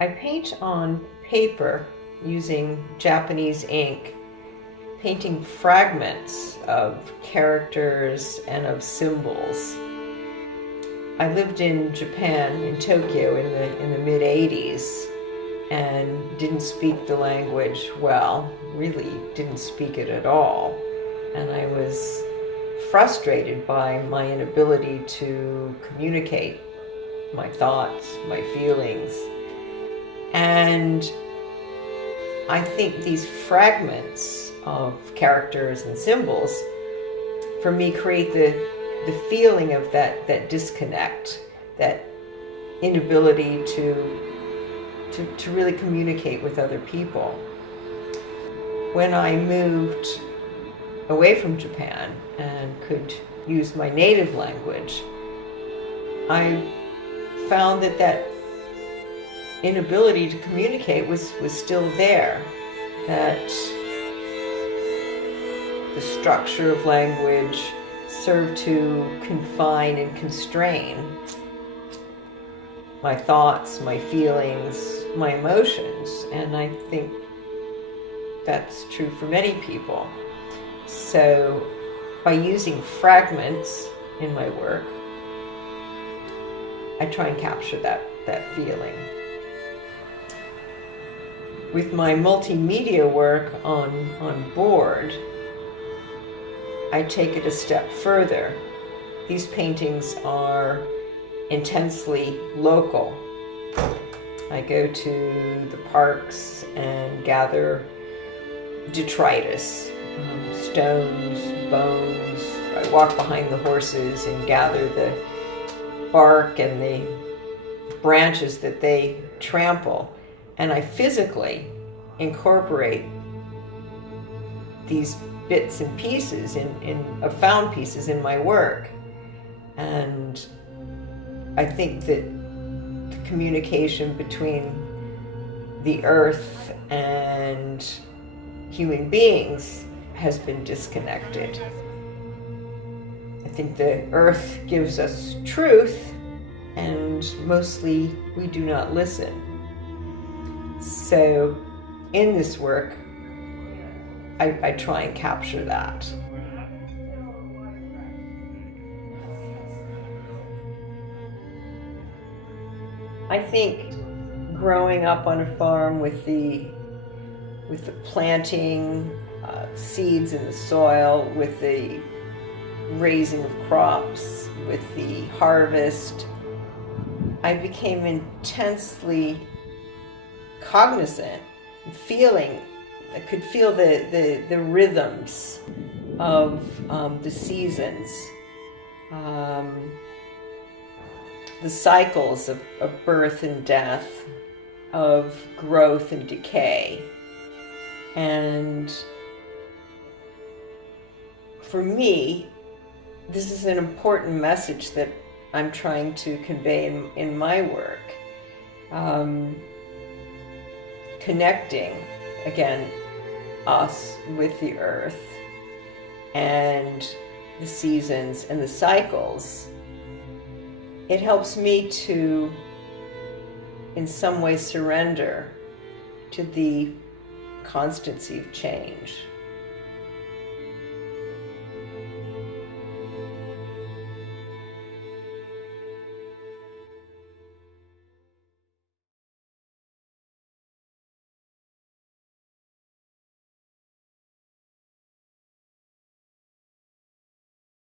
I paint on paper using Japanese ink, painting fragments of characters and of symbols. I lived in Japan, in Tokyo, in the mid-'80s, and didn't speak the language well, really didn't speak it at all. And I was frustrated by my inability to communicate my thoughts, my feelings. And I think these fragments of characters and symbols, for me, create the feeling of that disconnect, that inability to really communicate with other people. When I moved away from Japan and could use my native language, I found that inability to communicate was still there, that the structure of language served to confine and constrain my thoughts, my feelings, my emotions, and I think that's true for many people. So by using fragments in my work, I try and capture that feeling. With my multimedia work on board, I take it a step further. These paintings are intensely local. I go to the parks and gather detritus, stones, bones. I walk behind the horses and gather the bark and the branches that they trample. And I physically incorporate these bits and pieces of found pieces in my work. And I think that the communication between the earth and human beings has been disconnected. I think the earth gives us truth, and mostly we do not listen. So in this work, I try and capture that. I think growing up on a farm with the planting seeds in the soil, with the raising of crops, with the harvest, I became intensely cognizant, I could feel the rhythms of the seasons, the cycles of birth and death, of growth and decay. And for me, this is an important message that I'm trying to convey in my work. Connecting, again, us with the earth and the seasons and the cycles. It helps me to, in some way, surrender to the constancy of change.